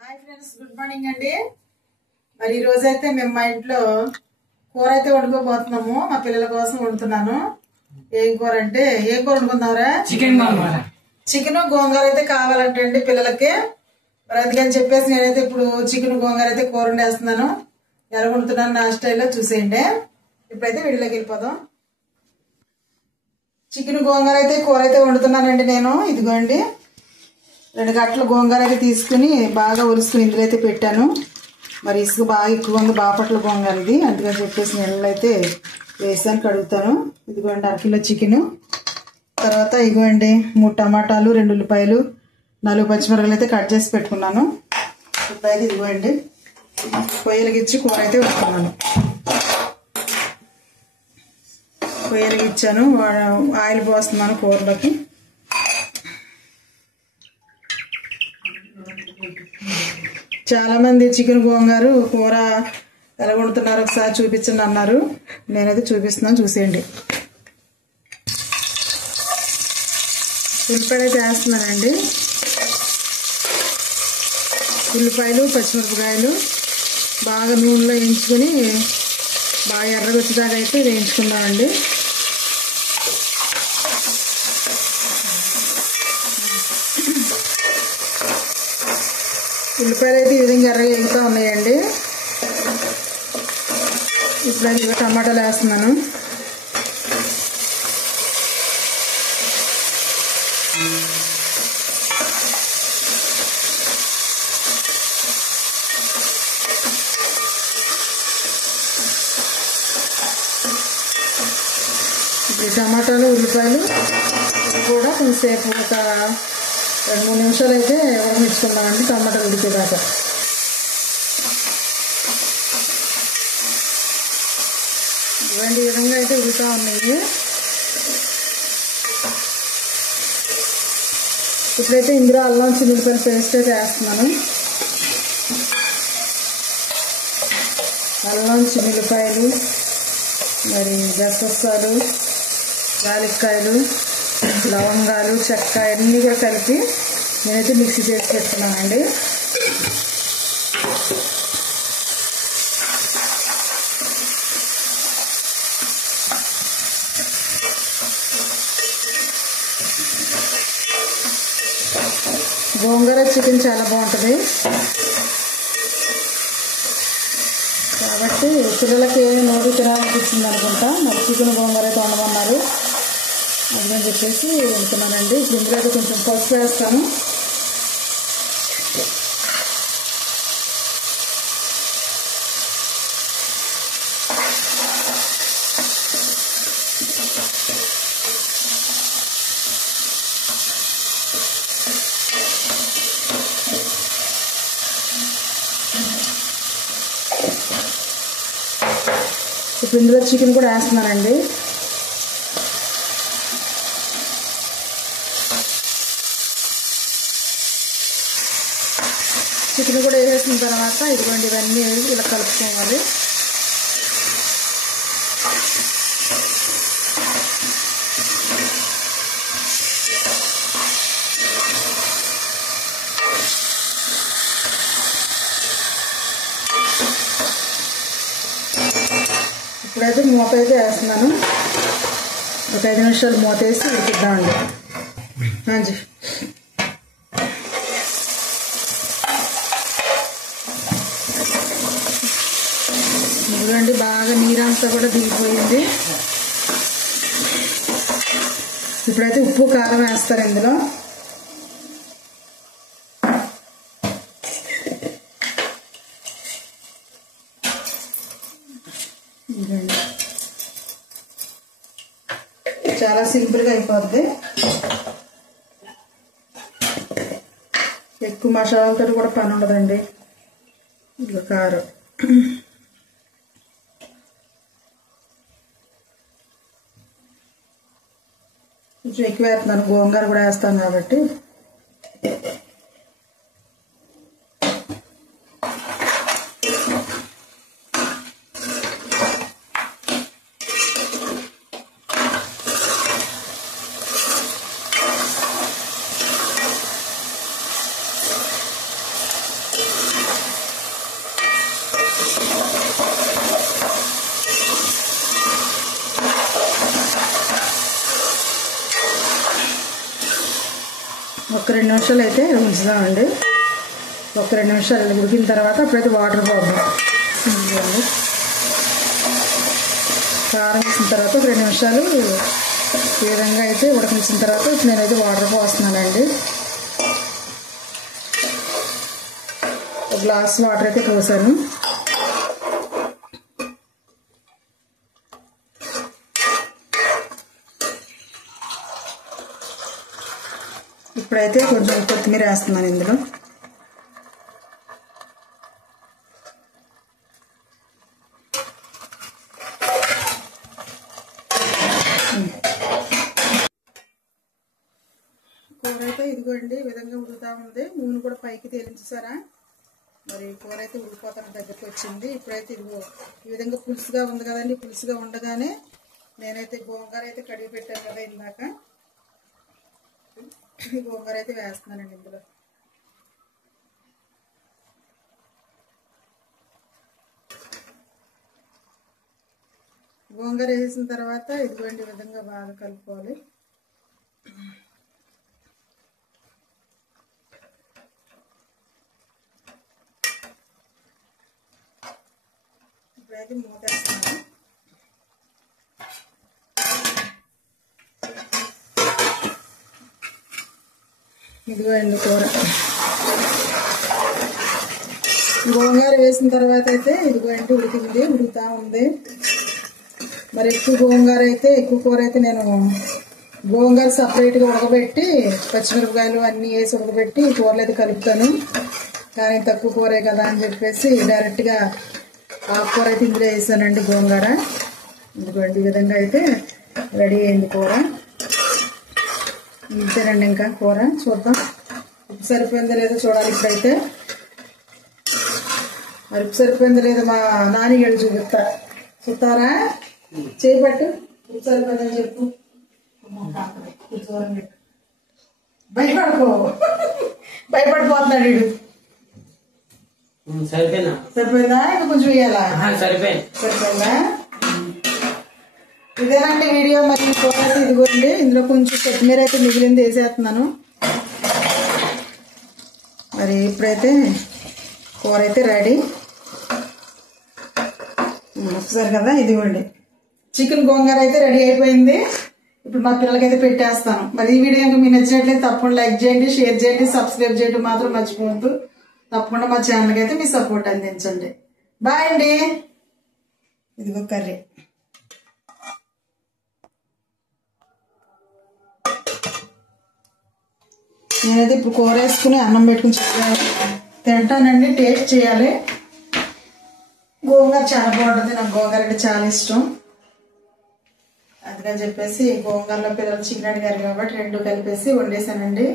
Hi friends, good morning అండి. మరి ఈ రోజైతే మేము మా ఇంట్లో కూర అయితే వండుకోబోతున్నాము. మా పిల్లల కోసం వండుతున్నాను. ఏం కూర అంటే ఏం కూర వండుకుందాంరా? చికెన్ గోంగూర అయితే కావాలంటే అండి పిల్లలకి. మరి అందుకని చెప్పేసి నేనైతే ఇప్పుడు చికెన్ గోంగూర అయితే కూర వండేస్తున్నాను. ఎలా వండుతున్నాను నా స్టైల్లో చూసేయండి. ఇప్పుడైతే వీడియోలోకి వెళ్ళిపోదాం. చికెన్ గోంగూర అయితే కూర అయితే వండుతున్నానండి నేను. ఇదిగోండి 2 గంటల గోంగూర అయితే తీసుకుని బాగా ఉలుసుకుని ఇందులో అయితే పెట్టాను. మరి ఇసుక బాగా ఎక్కువ ఉంది, బాపట్ల గోంగూర ఇది. అందుకని చెప్పేసి నీళ్ళలో అయితే వేసాను, కడుగుతాను. ఇదిగోండి 1 కిలో చికెను. తర్వాత ఇదిగోండి 3 టమాటాలు, 2 ఉల్లిపాయలు, 4 పచ్చిమిరపకాయలు అయితే కట్ చేసి పెట్టుకున్నాను. ఇప్పుడైతే ఇదిగోండి పొయ్యలకిచ్చి కూర అయితే పెట్టుకున్నాను. పొయ్యలకిచ్చాను, ఆయిల్ పోస్తున్నాను కూరలోకి. చాలా మంది చికెన్ గోంగూర కూర ఎలా వండుతున్నారు ఒకసారి చూపించండి అన్నారు. నేనైతే చూపిస్తున్నాను, చూసేయండి. ఉల్లిపాయలు అయితే వేస్తున్నానండి. ఉల్లిపాయలు, పచ్చిమిరపకాయలు బాగా నూనెలో వేయించుకొని బాగా ఎర్రగా వచ్చేదాకా అయితే వేయించుకున్నామండి. ఉల్లిపాయలు అయితే ఈ విధంగా ఎర్రగా ఎగుతూ ఉన్నాయండి. ఇప్పుడైతే టమాటాలు వేస్తున్నాను. ఇప్పుడు టమాటాలు, ఉల్లిపాయలు కూడా కొంచెంసేపు ఒక 2-3 నిమిషాలు అయితే ఉడకనిచ్చుకుందామండి, టమాటాలు ఉడికేదాకా. ఇవన్నీ ఈ విధంగా అయితే ఉడుకుతూ ఉన్నాయి. ఇప్పుడైతే ఇందులో అల్లం చిన్నులపాయల పేస్ట్ అయితే వేస్తున్నాను. అల్లం చిన్నులపాయలు, మరి గసగసాలు, యాలక్కాయలు, లవంగాలు, చెక్క అన్నీ కూడా కలిపి నేనైతే మిక్సీ చేసి పెట్టుకున్నానండి. గోంగూర చికెన్ చాలా బాగుంటుంది కాబట్టి పిల్లలకి నోటి తినాలనిపిస్తుంది అనుకుంటా. మరి చికెన్ గోంగూర అయితే వండమన్నారు, అందుకని చెప్పేసి వండుతున్నానండి. ఇప్పుడు ఇందులో అయితే కొంచెం పసుపు వేస్తాను. ఇప్పుడు ఇందులో చికెన్ కూడా వేస్తున్నానండి. చికెన్ కూడా వేసేసిన తర్వాత ఇదిగోండి ఇవన్నీ ఇలా కలుపుకోవాలి. ఇప్పుడైతే మూత అయితే వేస్తున్నాను. ఒక 5 నిమిషాలు మూత వేసి ఉడికిద్దామండి. మంచి ఇదిగోండి బాగా నీరంతా కూడా దిగిపోయింది. ఇప్పుడైతే ఉప్పు, కారం వేస్తారు ఇందులో. చాలా సింపుల్గా అయిపోద్ది. ఎక్కువ మసాలాలతో కూడా పని ఉండదండి. ఇంకా కారం కొంచెం ఎక్కువ వేస్తున్నాను, గోంగూర కూడా వేస్తాను కాబట్టి. ఒక 2 నిమిషాలు అయితే ఉంచుదామండి. ఒక 2 నిమిషాలు ఉడికిన తర్వాత అప్పుడైతే వాటర్ పోద్దాం. కారం వేసిన తర్వాత ఒక 2 నిమిషాలు ఈ విధంగా అయితే ఉడకించిన తర్వాత ఇప్పుడు నేనైతే వాటర్ పోస్తున్నానండి. ఒక గ్లాస్ వాటర్ అయితే పోసాను. ఇప్పుడైతే కొంచెం కొత్తిమీర వేస్తున్నాను ఇందులో. కూర అయితే ఇదిగోండి ఈ విధంగా ఉడుకుతా ఉంది. నూనె కూడా పైకి తేలించారా. మరి కూర అయితే ఉడికిపోతాను దగ్గరికి వచ్చింది. ఇప్పుడైతే ఇదిగో ఈ విధంగా పులుసుగా ఉంది కదండి. పులుసుగా ఉండగానే నేనైతే గోంగూర అయితే కడిగి పెట్టాను కదా ఇందాక. ఈ గోంగూర అయితే వేస్తున్నానండి ఇందులో. గోంగూర వేసిన తర్వాత ఇదిగోండి ఈ విధంగా బాగా కలుపుకోవాలి. ఇప్పుడైతే మూత వేస్తున్నాను. ఇదిగోండి కూర. గోంగూర వేసిన తర్వాత అయితే ఇదిగోండి ఉడికింది, ఉడుకుతా ఉంది. మరి ఎక్కువ గోంగూర అయితే ఎక్కువ కూర అయితే నేను గోంగూర సపరేట్గా ఉడకబెట్టి పచ్చిమిరపకాయలు అన్నీ వేసి ఉడకబెట్టి కూరలు అయితే కలుపుతాను. కానీ తక్కువ కూరే కదా అని చెప్పేసి డైరెక్ట్గా ఆకుకూర అయితే ఇందులో వేసానండి గోంగూర. ఇదిగోండి ఈ విధంగా అయితే రెడీ అయింది కూర. ఇంతేనండి ఇంకా కూర. చూద్దాం ఉప్పు సరిపోయిందో లేదో చూడాలి. ఇప్పుడైతే మరి ఉప్పు సరిపోయిందో లేదో మా నాన్నగారు చూస్తారా. చేయబట్టు ఉప్పు సరిపోయిందని చెప్పు. భయపడుకో, భయపడిపోతున్నాడు వీడు. సరిపోయిందా ఇంకా కొంచెం వేయాలా? సరిపోయిందా? ఇదేనండి వీడియో. మరి కూర అయితే ఇదిగోండి ఇందులో కొంచెం కొత్తిమీర అయితే మిగిలింది వేసేస్తున్నాను. మరి ఇప్పుడైతే కూర అయితే రెడీ. ఒకసారి కదా ఇదిగోండి చికెన్ గోంగూర అయితే రెడీ అయిపోయింది. ఇప్పుడు మా పిల్లలకైతే పెట్టేస్తాను. మరి ఈ వీడియో కనుక మీకు నచ్చినట్లయితే తప్పకుండా లైక్ చేయండి, షేర్ చేయండి, సబ్స్క్రైబ్ చేయడం మాత్రం మర్చిపోవద్దు. తప్పకుండా మా ఛానల్కి అయితే మీ సపోర్ట్ అందించండి. బాయ్ అండి. ఇదిగో కర్రీ. నేనైతే ఇప్పుడు కూర వేసుకుని అన్నం పెట్టుకుని తింటానండి. టేస్ట్ చేయాలి. గోంగూర చాలా బాగుంటుంది. నాకు గోంగూర అంటే చాలా ఇష్టం. అందుకని చెప్పేసి గోంగూరలో పిల్లలు చికెన్ అడిగారు కాబట్టి 2 కలిపేసి వండేసానండి.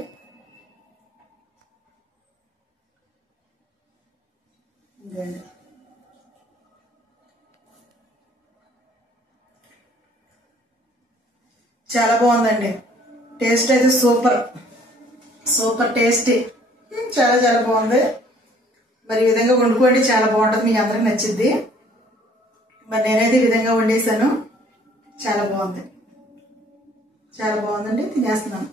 చాలా బాగుందండి. టేస్ట్ అయితే సూపర్ సూపర్ టేస్టీ. చాలా చాలా బాగుంది. మరి ఈ విధంగా వండుకోండి, చాలా బాగుంటుంది. మీకు అందరికి నచ్చిద్ది. మరి నేనైతే ఈ విధంగా వండేసాను. చాలా బాగుంది, చాలా బాగుందండి. తినేస్తున్నాను.